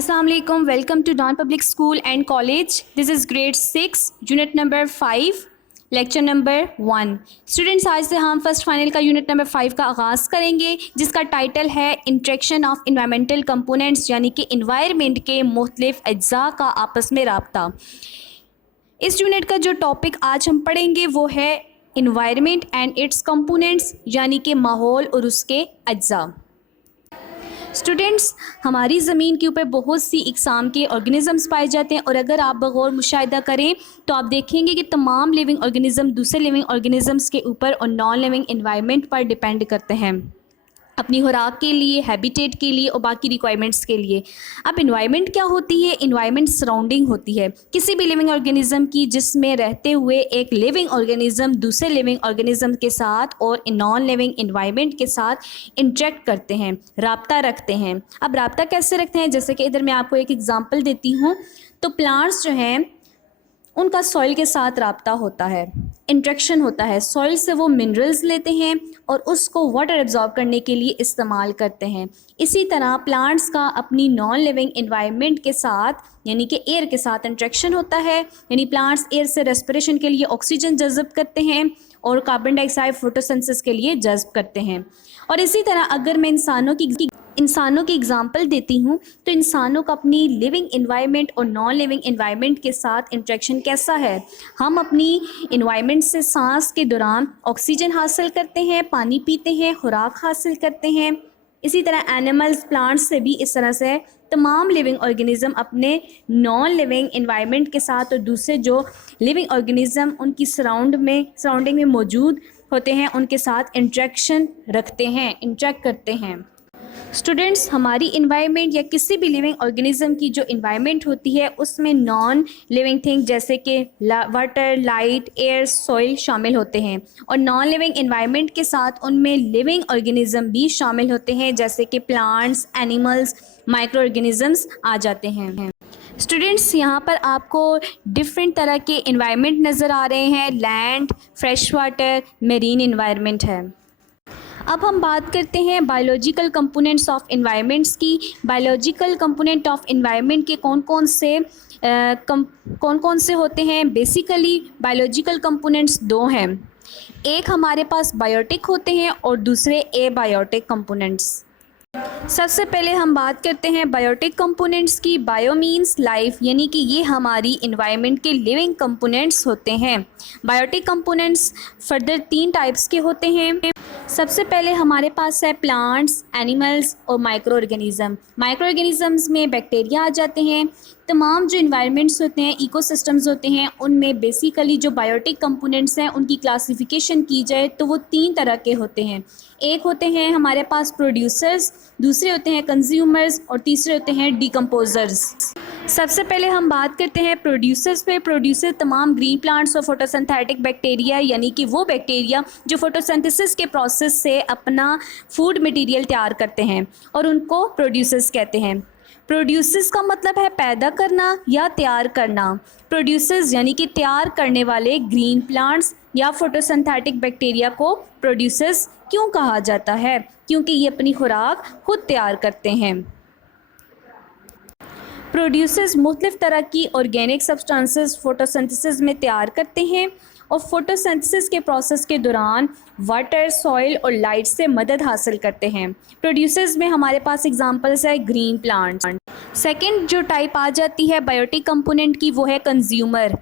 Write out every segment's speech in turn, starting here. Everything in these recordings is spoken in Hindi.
Assalamu alaikum. Welcome to Dawn Public School and College. This is grade 6, unit number 5, lecture number 1। Students, आज से हम फर्स्ट फाइनल का यूनिट नंबर 5 का आगाज़ करेंगे, जिसका टाइटल है इंट्रैक्शन ऑफ इन्वायरमेंटल कंपोनेंट्स, यानी कि इन्वायरमेंट के मुख्तलिफ अज्जा का आपस में राब्ता। इस यूनिट का जो टॉपिक आज हम पढ़ेंगे वो है इन्वायरमेंट एंड इट्स कंपोनेंट्स, यानी कि माहौल और उसके अज्जा। स्टूडेंट्स, हमारी ज़मीन के ऊपर बहुत सी इकसाम के ऑर्गेनिज़म्स पाए जाते हैं और अगर आप बगौर मुशाहिदा करें तो आप देखेंगे कि तमाम लिविंग ऑर्गेनिज़म दूसरे लिविंग ऑर्गेनिज़म्स के ऊपर और नॉन लिविंग एनवायरनमेंट पर डिपेंड करते हैं, अपनी खुराक के लिए, हैबिटेट के लिए और बाकी रिक्वायरमेंट्स के लिए। अब इन्वायरमेंट क्या होती है? इन्वायरमेंट सराउंडिंग होती है किसी भी लिविंग ऑर्गेनिज़म की, जिसमें रहते हुए एक लिविंग ऑर्गेनिज़म दूसरे लिविंग ऑर्गेनिज़म के साथ और नॉन लिविंग इन्वायरमेंट के साथ इंटरेक्ट करते हैं, राब्ता रखते हैं। अब राब्ता कैसे रखते हैं? जैसे कि इधर मैं आपको एक एग्ज़ाम्पल देती हूँ। तो प्लांट्स जो हैं उनका सॉइल के साथ राब्ता होता है, इंट्रैक्शन होता है। सॉइल से वो मिनरल्स लेते हैं और उसको वाटर एब्जॉर्ब करने के लिए इस्तेमाल करते हैं। इसी तरह प्लांट्स का अपनी नॉन लिविंग एनवायरनमेंट के साथ, यानी कि एयर के साथ इंट्रैक्शन होता है। यानी प्लांट्स एयर से रेस्पिरेशन के लिए ऑक्सीजन जज़ब करते हैं और कार्बन डाइऑक्साइड फोटोसिंथेसिस के लिए जज़ब करते हैं। और इसी तरह अगर मैं इंसानों की एग्जांपल देती हूँ तो इंसानों का अपनी लिविंग एनवायरनमेंट और नॉन लिविंग एनवायरनमेंट के साथ इंटरेक्शन कैसा है? हम अपनी एनवायरनमेंट से सांस के दौरान ऑक्सीजन हासिल करते हैं, पानी पीते हैं, खुराक हासिल करते हैं। इसी तरह एनिमल्स, प्लांट्स से भी इस तरह से तमाम लिविंग ऑर्गेनिज़म अपने नॉन लिविंग एनवायरनमेंट के साथ और दूसरे जो लिविंग ऑर्गेनिज़म उनकी सराउंडिंग में मौजूद होते हैं उनके साथ इंटरेक्शन रखते हैं, इंटरेक्ट करते हैं। स्टूडेंट्स, हमारी इन्वायरमेंट या किसी भी लिविंग ऑर्गेनिज़म की जो इन्वायरमेंट होती है उसमें नॉन लिविंग थिंग जैसे कि वाटर, लाइट, एयर, सॉइल शामिल होते हैं और नॉन लिविंग इन्वायरमेंट के साथ उनमें लिविंग ऑर्गेनिज़म भी शामिल होते हैं, जैसे कि प्लांट्स, एनिमल्स, माइक्रो ऑर्गेनिज़म्स आ जाते हैं। स्टूडेंट्स, यहाँ पर आपको डिफरेंट तरह के इन्वायरमेंट नज़र आ रहे हैं। Land, fresh water, marine environment है। अब हम बात करते हैं बायोलॉजिकल कंपोनेंट्स ऑफ इन्वायरमेंट्स की। बायोलॉजिकल कंपोनेंट ऑफ इन्वायरमेंट के कौन कौन से होते हैं? बेसिकली बायोलॉजिकल कंपोनेंट्स दो हैं, एक हमारे पास बायोटिक होते हैं और दूसरे एबायोटिक कंपोनेंट्स। सबसे पहले हम बात करते हैं बायोटिक कंपोनेंट्स की। बायो मीन्स लाइफ, यानी कि ये हमारी इन्वायरमेंट के लिविंग कंपोनेंट्स होते हैं। बायोटिक कंपोनेंट्स फर्दर 3 टाइप्स के होते हैं। सबसे पहले हमारे पास है प्लांट्स, एनिमल्स और माइक्रो ऑर्गेनिज़म। माइक्रो ऑर्गेनिज़म्स में बैक्टीरिया आ जाते हैं। तमाम जो इन्वायरमेंट्स होते हैं, इकोसिस्टम्स होते हैं, उनमें बेसिकली जो बायोटिक कंपोनेंट्स हैं उनकी क्लासिफिकेशन की जाए तो वो 3 तरह के होते हैं। एक होते हैं हमारे पास प्रोड्यूसर्स, दूसरे होते हैं कंज्यूमर्स और तीसरे होते हैं डिकम्पोजर्स। सबसे पहले हम बात करते हैं प्रोड्यूसर्स पे। प्रोड्यूसर तमाम ग्रीन प्लांट्स और फोटोसिंथेटिक बैक्टीरिया, यानी कि वो बैक्टीरिया जो फोटोसिंथेसिस के प्रोसेस से अपना फूड मटेरियल तैयार करते हैं और उनको प्रोड्यूसर्स कहते हैं। प्रोड्यूसर्स का मतलब है पैदा करना या तैयार करना। प्रोड्यूसर्स यानी कि तैयार करने वाले ग्रीन प्लांट्स या फोटोसिंथेटिक बैक्टीरिया को प्रोड्यूसर्स क्यों कहा जाता है? क्योंकि ये अपनी खुराक खुद तैयार करते हैं। प्रोड्यूसर्स मुख्तलिफ तरह की ऑर्गेनिक सब्सटेंसेस फोटोसिंथेसिस में तैयार करते हैं और फोटोसिंथेसिस के प्रोसेस के दौरान वाटर, सॉइल और लाइट से मदद हासिल करते हैं। प्रोड्यूसर्स में हमारे पास एग्जांपल्स है ग्रीन प्लांट्स। सेकंड जो टाइप आ जाती है बायोटिक कंपोनेंट की वो है कंज्यूमर।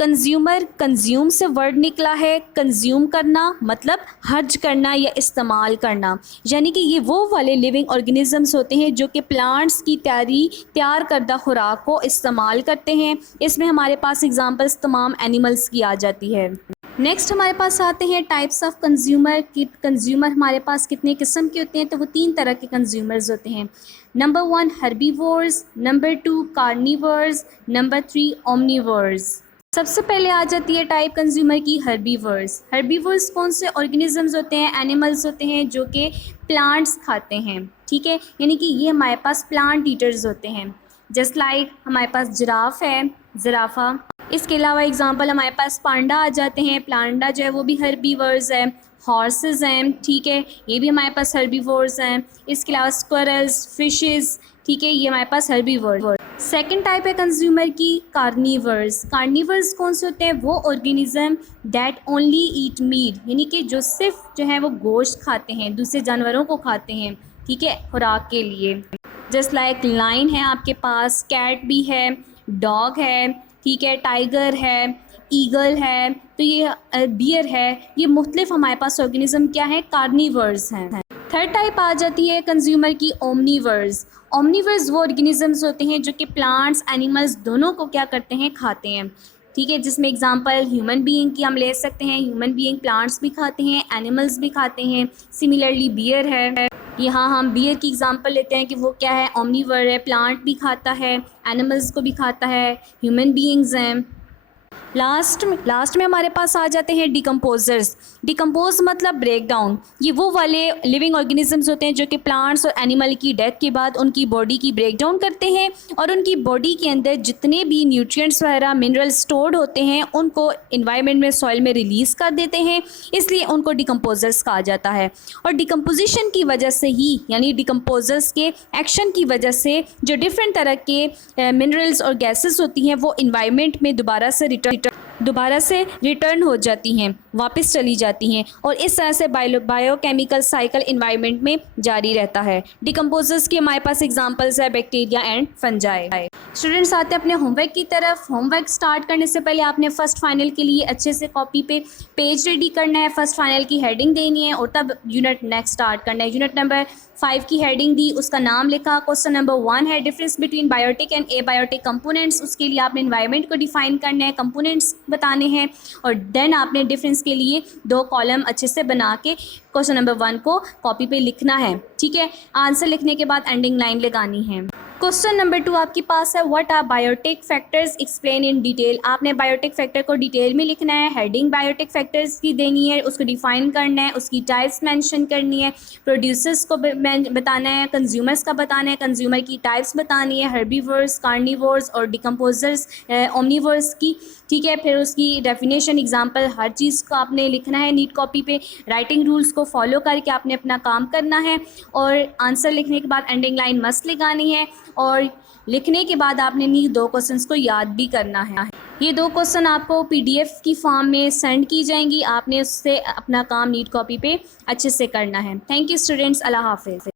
कंज्यूम से वर्ड निकला है, कंज्यूम करना मतलब हर्ज करना या इस्तेमाल करना, यानी कि ये वो वाले लिविंग ऑर्गेनिज़म्स होते हैं जो कि प्लांट्स की तैयार करदा खुराक को इस्तेमाल करते हैं। इसमें हमारे पास एग्जांपल्स तमाम एनिमल्स की आ जाती है। नेक्स्ट हमारे पास आते हैं टाइप्स ऑफ कंज्यूमर की। कंज्यूमर हमारे पास कितने किस्म के होते हैं? तो वो 3 तरह के कंज्यूमर्स होते हैं। Number 1 herbivores, number 2 carnivores, number 3 Omniverse. सबसे पहले आ जाती है टाइप कंज्यूमर की हर्बीवर्स। हर्बीवर्स कौन से ऑर्गेनिजम्स होते हैं? एनिमल्स होते हैं जो कि प्लांट्स खाते हैं, ठीक है, यानी कि ये हमारे पास प्लांट ईटर्स होते हैं। जस्ट लाइक हमारे पास जिराफ है, जिराफा। इसके अलावा एग्जांपल हमारे पास पांडा आ जाते हैं। पांडा जो है वो भी हर्बीवर्स है। हॉर्सेस हैं, ठीक है, ये भी हमारे पास हर्बीवोर्स हैं। इसके अलावा स्क्वायरल्स, फिशेस, ठीक है, ये हमारे पास हर्बीवर्स। सेकंड टाइप है कंज्यूमर की कार्निवर्स। कार्निवर्स कौन से होते हैं? वो organism that only eat meat, यानी कि जो सिर्फ जो है वो गोश्त खाते हैं, दूसरे जानवरों को खाते हैं, ठीक है, खुराक के लिए। जस्ट लाइक लाइन है आपके पास, कैट भी है, डॉग है, ठीक है, टाइगर है, ईगल है, तो ये बियर है, ये मुख्तलिफ हमारे पास ऑर्गेनिज्म क्या है? कार्निवर्स हैं। थर्ड टाइप आ जाती है कंज्यूमर की ओमनीवर्स। ओमनीवर्स वो ऑर्गेनिजम्स होते हैं जो कि प्लांट्स एनिमल्स दोनों को क्या करते हैं? खाते हैं, ठीक है, जिसमें एग्जांपल ह्यूमन बीइंग की हम ले सकते हैं। ह्यूमन बीइंग प्लांट्स भी खाते हैं, एनिमल्स भी खाते हैं। सिमिलरली बियर है, यहाँ हम बियर की एग्जांपल लेते हैं कि वो क्या है? ओमनीवर है, प्लांट भी खाता है, एनिमल्स को भी खाता है, ह्यूमन बीइंग्स हैं। लास्ट में हमारे पास आ जाते हैं डिकम्पोजर्स। डिकम्पोज मतलब ब्रेक डाउन। ये वो वाले लिविंग ऑर्गेनिजम्स होते हैं जो कि प्लांट्स और एनिमल की डेथ के बाद उनकी बॉडी की ब्रेक डाउन करते हैं और उनकी बॉडी के अंदर जितने भी न्यूट्रिएंट्स वगैरह मिनरल्स स्टोर्ड होते हैं उनको इन्वायरमेंट में, सॉइल में रिलीज़ कर देते हैं, इसलिए उनको डिकम्पोजर्स कहा जाता है। और डिकम्पोजिशन की वजह से ही, यानी डिकम्पोजर्स के एक्शन की वजह से जो डिफरेंट तरह के मिनरल्स और गैसेस होती हैं वो इन्वायरमेंट में दोबारा से रिटर्न हो जाती हैं, वापस चली जाती हैं, और इस तरह से बायोकेमिकल साइकिल इन्वायरमेंट में जारी रहता है। डिकम्पोजर्स के हमारे पास एग्जांपल्स है बैक्टीरिया एंड फंजाई। स्टूडेंट्स आते हैं अपने होमवर्क की तरफ। होमवर्क स्टार्ट करने से पहले आपने फर्स्ट फाइनल के लिए अच्छे से कॉपी पे पेज रेडी करना है, फर्स्ट फाइनल की हेडिंग देनी है और तब यूनिट नेक्स्ट स्टार्ट करना है। यूनिट नंबर 5 की हेडिंग दी, उसका नाम लिखा। क्वेश्चन नंबर 1 है difference between biotic and abiotic components. उसके लिए आपने एनवायरनमेंट को डिफाइन करना है, कंपोनेंट्स बताने हैं, और देन आपने डिफरेंस के लिए 2 कॉलम अच्छे से बना के क्वेश्चन नंबर 1 को कॉपी पे लिखना है, ठीक है। आंसर लिखने के बाद एंडिंग लाइन लगानी है। क्वेश्चन नंबर 2 आपके पास है what are biotic factors, explain in detail. आपने बायोटिक फैक्टर को डिटेल में लिखना है, हेडिंग बायोटिक फैक्टर्स की देनी है, उसको डिफाइन करना है, उसकी टाइप्स मेंशन करनी है, प्रोड्यूसर्स को बताना है, कंज्यूमर्स का बताना है, कंज्यूमर की टाइप्स बतानी है, हर्बीवर्स, कार्निवर्स और डिकम्पोजर्स, ओमनीवर्स की, ठीक है। फिर उसकी डेफिनेशन, एग्जांपल, हर चीज़ को आपने लिखना है नीट कॉपी पे। राइटिंग रूल्स को फॉलो करके आपने अपना काम करना है और आंसर लिखने के बाद एंडिंग लाइन मस्त लगानी है, और लिखने के बाद आपने इन 2 क्वेश्चंस को याद भी करना है। ये 2 क्वेश्चन आपको पीडीएफ की फॉर्म में सेंड की जाएंगी, आपने उससे अपना काम नीट कॉपी पे अच्छे से करना है। थैंक यू स्टूडेंट्स, अल्लाह हाफिज़।